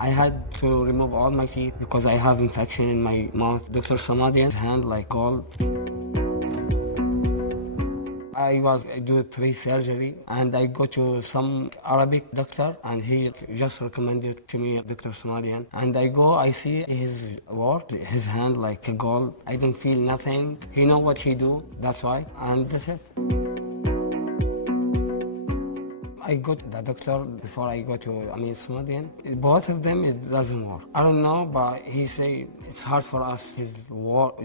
I had to remove all my teeth because I have infection in my mouth. Dr. Samadian's hand like gold. I do 3 surgery and I go to some Arabic doctor and he just recommended to me Dr. Samadian. And I see his work, his hand like a gold. I don't feel nothing. He know what he do, that's why, and that's it. I go to the doctor before I go to Samadian. Both of them, it doesn't work. I don't know, but he say it's hard for us, his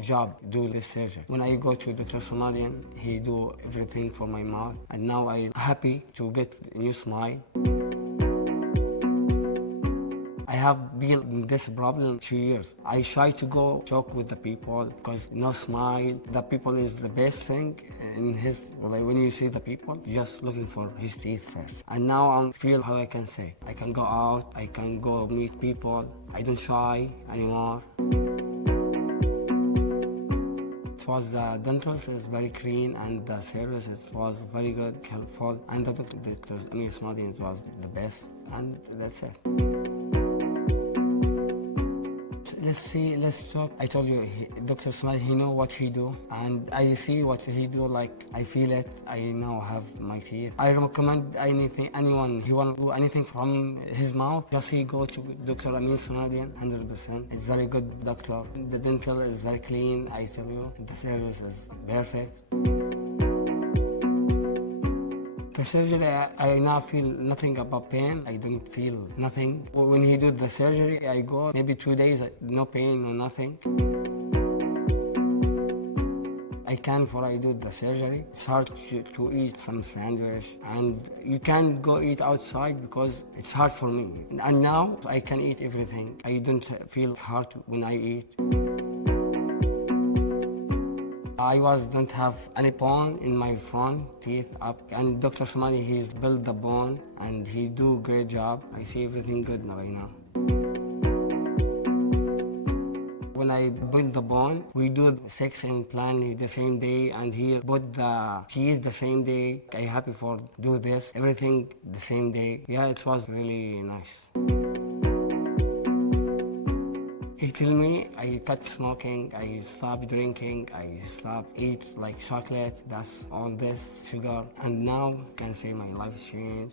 job, do this surgery. When I go to Dr. Samadian, he do everything for my mouth. And now I'm happy to get a new smile. I have been in this problem 2 years. I try to go talk with the people because no smile. The people is the best thing in his, when you see the people, just looking for his teeth first. And now I feel how I can say. I can go out, I can go meet people. I don't shy anymore. It was the dentals is very clean and the service was very good, helpful. And the Dr. Samadian was the best. And that's it. Let's talk. I told you, Dr. Smile, he know what he do, and I see what he do, like, I feel it, I now have my teeth. I recommend anyone, he want to do anything from his mouth, just he go to Dr. Samadian, 100%. It's very good doctor. The dental is very clean, I tell you. The service is perfect. The surgery, I now feel nothing about pain. I don't feel nothing. When he did the surgery, I go maybe 2 days, no pain, no nothing. I can't before I do the surgery. It's hard to eat some sandwich, and you can't go eat outside because it's hard for me. And now I can eat everything. I don't feel hard when I eat. I don't have any bone in my front teeth up, and Dr. Somali, he's built the bone and he do great job. I see everything good right now. When I build the bone, we do 6 implant the same day, and he put the teeth the same day. I'm happy for do this, everything the same day. Yeah, it was really nice. He tell me I cut smoking, I stop drinking, I stop eat like chocolate, that's all this sugar. And now I can say my life changed.